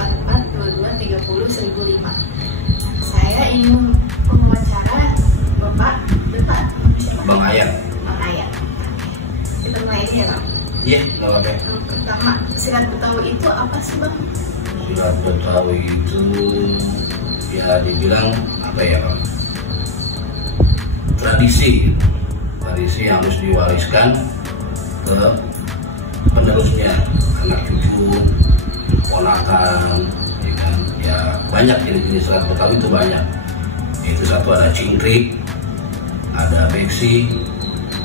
4422301005. Saya ingin mewawancara Bapak Depan. Bang Ayat. Bang Ayat. Kita mulai ini ya Bang. Iya, nggak apa-apa. Pertama, silat Betawi itu apa sih Bang? Silat Betawi itu ya dibilang apa ya Bang? Tradisi yang harus diwariskan ke penerusnya, anak cucu, ponakan, ya kan? Ya banyak jenis-jenis silat Betawi itu banyak. Itu satu ada cingkrik, ada beksi,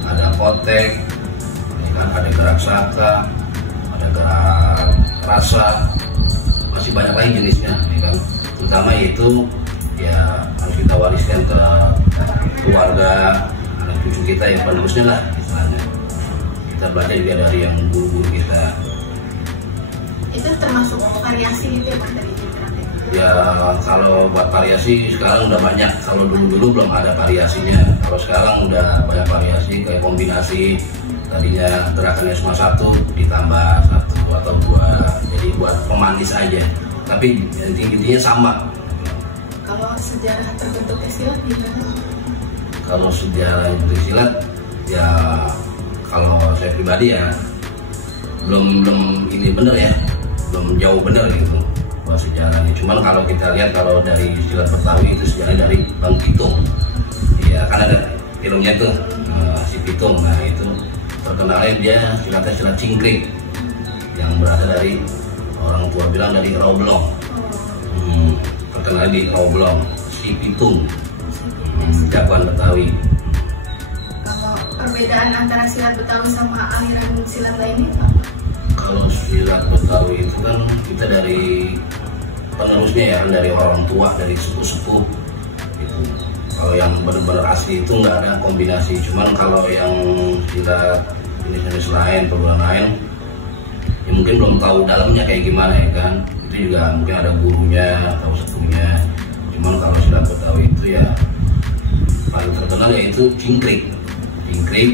ada kotek, ya kan? Ada gerak saka, ada gerak rasa, masih banyak lagi jenisnya, ya kan? Terutama itu ya harus kita wariskan ke keluarga, anak cucu kita yang penerusnya lah istilahnya. Kita belajar juga dari yang guru-guru kita. Itu termasuk variasi gitu ya Bang dari Ya kalau buat variasi sekarang udah banyak. Kalau dulu-dulu belum ada variasinya. Kalau sekarang udah banyak variasi, kayak kombinasi. Tadinya gerakannya cuma satu ditambah satu atau dua, jadi buat pemanis aja. Tapi intinya sama. Kalau sejarah terbentuknya silat gimana? Kalau sejarah untuk silat ya kalau saya pribadi ya belum ini bener ya, belum jauh bener gitu bahwa sejarahnya. Cuman kalau kita lihat kalau dari silat Betawi itu sejarahnya dari Bang Pitung. Ya kan ada filmnya tuh si Pitung. Nah itu terkenalnya dia silatnya silat cingkrik yang berasal dari orang tua bilang dari Rawblong. Terkenal di Rawblong si Pitung. Jagoan Betawi. Kalau perbedaan antara silat Betawi sama aliran silat lainnya apa? Kalau silat Betawi itu kan kita dari penerusnya ya, dari orang tua, dari sepuh-sepuh gitu. Kalau yang benar-benar asli itu nggak ada kombinasi. Cuman kalau yang silat jenis-jenis lain, perguruan lain, ya mungkin belum tahu dalamnya kayak gimana ya kan. Itu juga mungkin ada gurunya atau sepuhnya. Cuman kalau silat Betawi itu ya paling terkenal yaitu cingkrik,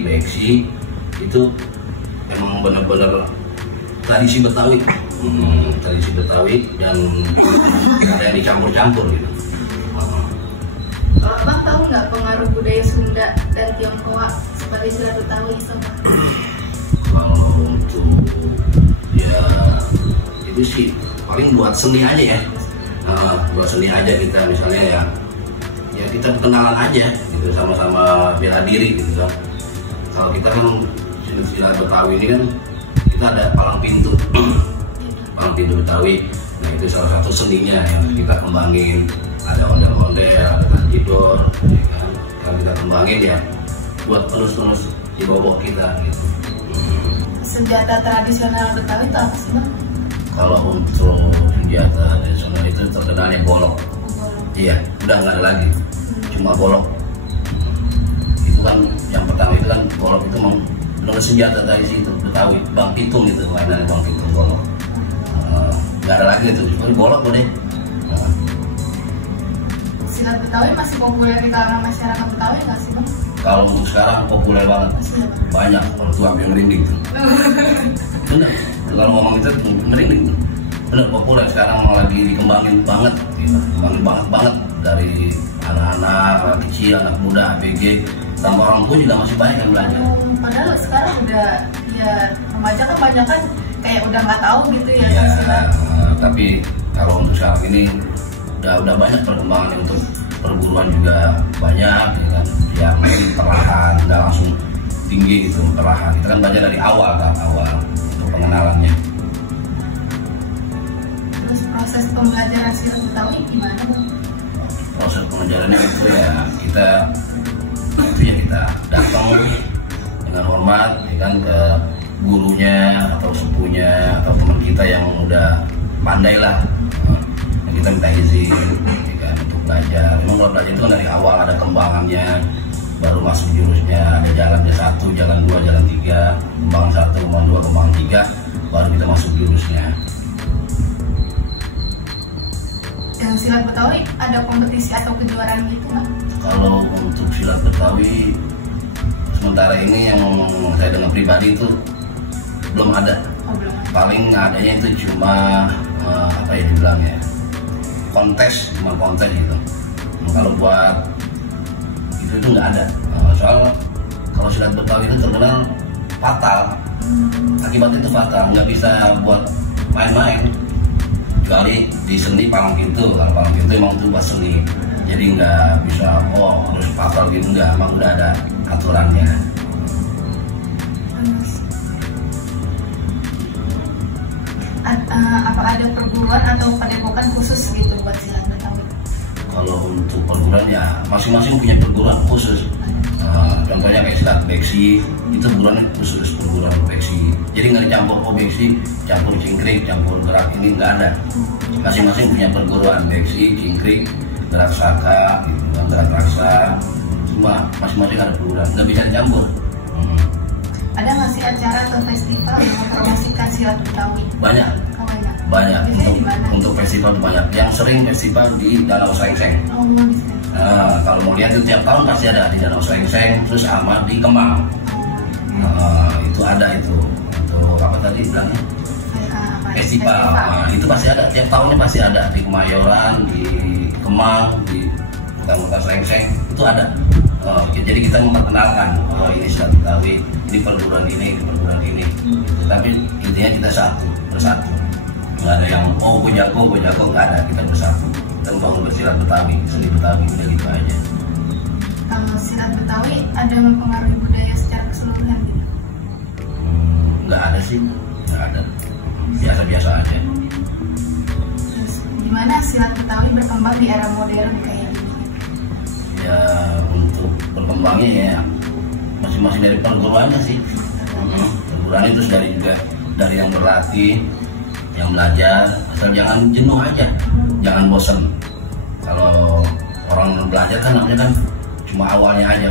beksi, itu emang benar-benar tradisi Betawi, tradisi Betawi dan ada yang dicampur-campur gitu. Kalau Abang tahu nggak pengaruh budaya Sunda dan Tionghoa seperti silat Betawi itu? Kalau untuk ya itu sih paling buat seni aja ya, buat seni aja kita misalnya ya kita kenalan aja gitu, sama-sama bela diri gitu kan. Kalau kita kan silat Betawi ini kan kita ada palang pintu Betawi. Nah itu salah satu seninya yang kita kembangin. Ada ondel-ondel, ada tanjidor, ya kan? Kalau kita kembangin ya buat terus di bawah kita gitu. Senjata tradisional Betawi itu apa sih Bang? Kalau untuk senjata tradisional itu terkenalnya golok. Iya, udah nggak ada lagi, cuma golok. Itu kan yang pertama itu kan golok itu menurut senjata dari situ Betawi, Bang Pitung itu, ada Bang Pitung golok. Nggak ada lagi itu, cuma golok deh. Silat Betawi masih populer di kalangan masyarakat Betawi nggak sih Bang? Kalau untuk sekarang populer banget, banyak orang tua yang merinding tuh. Bener, kalau ngomong itu merinding tuh. Bener, populer sekarang lagi dikembangin banget, dikembangin banget dari anak-anak kecil, anak muda, ABG, tambah orang tua juga masih banyak yang belajar. Padahal sekarang udah ya remaja kan banyak kan kayak udah nggak tahu gitu ya. Tapi kalau untuk sekarang ini udah banyak perkembangan untuk perguruan juga banyak, ya kan? Ya main perlahan, nggak langsung tinggi gitu, perlahan. Kita kan belajar dari awal untuk pengenalannya. Proses pembelajaran silat Betawi gimana Bang? Proses pengajarannya itu ya kita datang dengan hormat ya kan, ke gurunya atau sepuhnya atau teman kita yang udah pandai lah. Nah, kita minta izin ya kan, untuk belajar. Memang kalau belajar itu kan dari awal ada kembangannya, baru masuk jurusnya, ada jalannya 1, jalan 2, jalan 3, kembangan 1, kembangan 2, kembangan 3, baru kita masuk jurusnya. Yang silat Betawi ada kompetisi atau kejuaraan gitu Bang? Kalau untuk silat Betawi sementara ini yang saya dengar pribadi itu belum ada. Oh, belum. Paling adanya itu cuma apa ya dibilangnya, kontes, cuma kontes gitu. Kalau buat itu nggak ada. Soal kalau silat Betawi itu terkenal fatal, akibatnya itu fatal, nggak bisa buat main-main. Kecuali di seni palang pintu, kalau palang pintu emang itu buat seni, jadi nggak bisa harus fatal gitu, nggak, emang udah ada aturannya. Apa ada perguruan atau padepokan khusus gitu buat silat Betawi? Kalau untuk perguruan ya masing-masing punya perguruan khusus. Contohnya kayak silat beksi itu perguruannya khusus, perguruan beksi. Jadi nggak dicampur beksi, campur cingkrik, campur gerak, ini nggak ada. Masing-masing punya perguruan beksi, cingkrik, gerak saka, gitu, gerak raksa. Cuma masing-masing ada perguruan, nggak bisa dicampur. Ada nggak sih acara atau festival yang mempromosikan silat Betawi? Banyak. Banyak. Untuk festival banyak. Yang sering festival di Danau Srengseng. Kalau mau lihat itu tiap tahun pasti ada di Danau Srengseng, terus sama di Kemang. Itu ada itu. Untuk apa tadi bilangnya? Festival. Itu pasti ada. Tiap tahunnya pasti ada di Kemayoran, di Kemang, di Kota Srengseng itu ada. Jadi kita memperkenalkan ini silat Betawi, ini perguruan ini, tapi intinya kita bersatu. Nggak ada yang gue jago, nggak ada, kita bersatu dan bangun bersilat Betawi, seni Betawi, udah gitu aja. Kalau silat Betawi ada mempengaruhi budaya secara keseluruhan gitu? Nggak ada sih, nggak ada, biasa-biasa aja. Terus gimana silat Betawi berkembang di era modern kayak gini? Ya untuk berkembangnya ya masing-masing dari perguruannya sih. Perguruan itu dari yang berlatih, yang belajar, asal jangan jenuh aja, jangan bosan. Kalau orang belajar kan namanya kan cuma awalnya aja,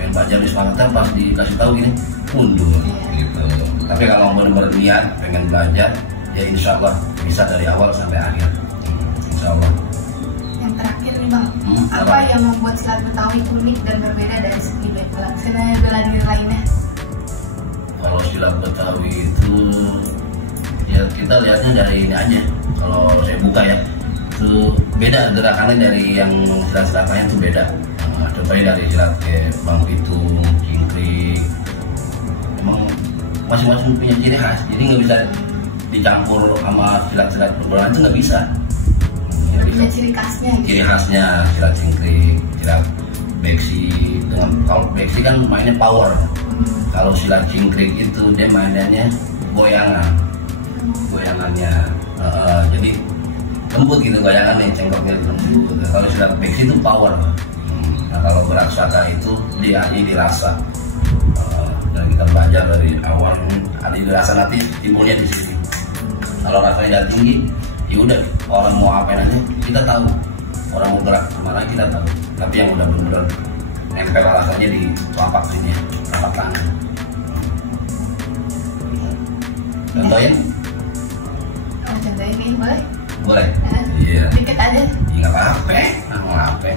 pengen belajar di semangatnya, pas dikasih tahu gini mundur gitu. Tapi kalau benar-benar niat pengen belajar, ya insya Allah bisa dari awal sampai akhir, insya Allah. Yang terakhir nih Bang, apa yang membuat silat Betawi unik dan berbeda dari seni bela diri lainnya? Kalau silat Betawi itu ya kita lihatnya dari ini aja. Kalau saya buka ya, itu beda gerakannya dari yang silat-silat lain, itu beda. Contohnya dari silat kayak bang pitung, cingkrik, emang masing-masing punya ciri khas, jadi nggak bisa dicampur sama silat-silat perguruan, itu nggak bisa. Punya ciri khasnya gitu. Ciri khasnya silat cingkrik, silat beksi, dengan kalau beksi kan mainnya power. Kalau silat cingkrik itu dia mainannya goyangannya, jadi lembut gitu goyangannya, cengkoknya lembut. Kalau silat beksi itu power. Nah kalau gerak saka itu dia dirasa. Dan kita belajar dari awal, ada dirasa, nanti timbulnya di sini. Kalau rasanya udah tinggi, ya udah, orang mau apa aja kita tahu, orang mau gerak kemana kita tahu. Tapi yang udah benar-benar nempel rasanya di telapak sini, telapak tangan. Contohin? Contohin kayaknya boleh? Boleh? Iya. Dikit aja. Nggak apa-apa, nggak apa-apa.